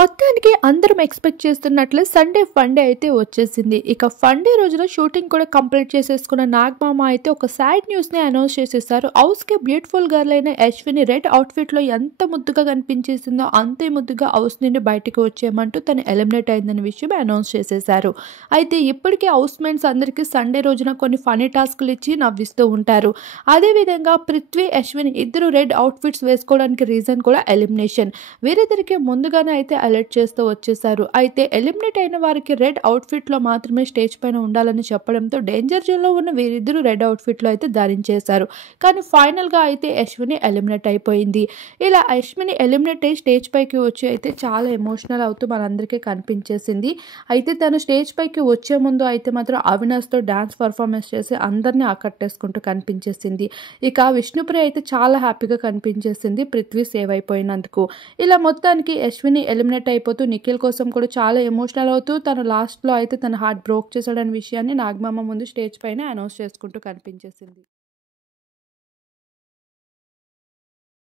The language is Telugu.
మొత్తానికి అందరం ఎక్స్‌పెక్ట్ చేస్తున్నట్లే సండే ఫండే అయితే వచ్చేసింది. ఇక ఫండే రోజున షూటింగ్ కూడా కంప్లీట్ చేసేసుకున్న నాగమామ అయితే ఒక సాడ్ న్యూస్‌ని అనౌన్స్ చేసేసారు. హౌస్‌కి బ్యూటిఫుల్ గర్ల్ అయిన అశ్విని రెడ్ అవుట్‌ఫిట్‌లో ఎంత ముద్దుగా కనిపించేసిందో అంతే ముద్దుగా హౌస్ నుండి బయటికి వచ్చేయమంటూ తను ఎలిమినేట్ అయిందన్న విషయం అనౌన్స్ చేసేసారు. అయితే ఇప్పటికే హౌస్ మేట్స్ అందరికీ సండే రోజున కొన్ని ఫన్నీ టాస్క్‌లు ఇచ్చి నవ్విస్తూ ఉంటారు. అదేవిధంగా పృథ్వీ, అశ్విని ఇద్దరు రెడ్ అవుట్‌ఫిట్స్ వేసుకోవడానికి రీజన్ కూడా ఎలిమినేషన్. వీరిద్దరికీ ముందుగానే అయితే అలర్ట్ చేస్తూ వచ్చేసారు. అయితే ఎలిమినేట్ అయిన వారికి రెడ్ అవుట్‌ఫిట్‌లో మాత్రమే స్టేజ్ పైన ఉండాలని చెప్పడంతో డేంజర్ జోన్‌లో ఉన్న వీరిద్దరూ రెడ్ అవుట్‌ఫిట్‌లో అయితే ధరించేశారు. కానీ ఫైనల్‌గా అయితే అశ్విని ఎలిమినేట్ అయిపోయింది. ఇలా అశ్విని ఎలిమినేట్ అయ్యి స్టేజ్ పైకి వచ్చి అయితే చాలా ఎమోషనల్ అవుతూ మనందరికీ కనిపించేసింది. అయితే తను స్టేజ్ పైకి వచ్చే ముందు అయితే మాత్రం అవినాష్‌తో డాన్స్ పర్ఫార్మెన్స్ చేసి అందరిని ఆకట్టేసుకుంటూ కనిపించేసింది. ఇక విష్ణుప్రియ అయితే చాలా హ్యాపీగా కనిపించేసింది పృథ్వీ సేవ్ అయిపోయినందుకు. ఇలా మొత్తానికి అశ్విని ఎలిమినేట్ అయిపోతూ నిఖిల్ కోసం కూడా చాలా ఎమోషనల్ అవుతూ తను లాస్ట్‌లో అయితే తన హార్ట్ బ్రోక్ చేశాడనే విషయాన్ని నాగమామ ముందు స్టేజ్ పైన అనౌన్స్ చేసుకుంటూ కనిపించేసింది.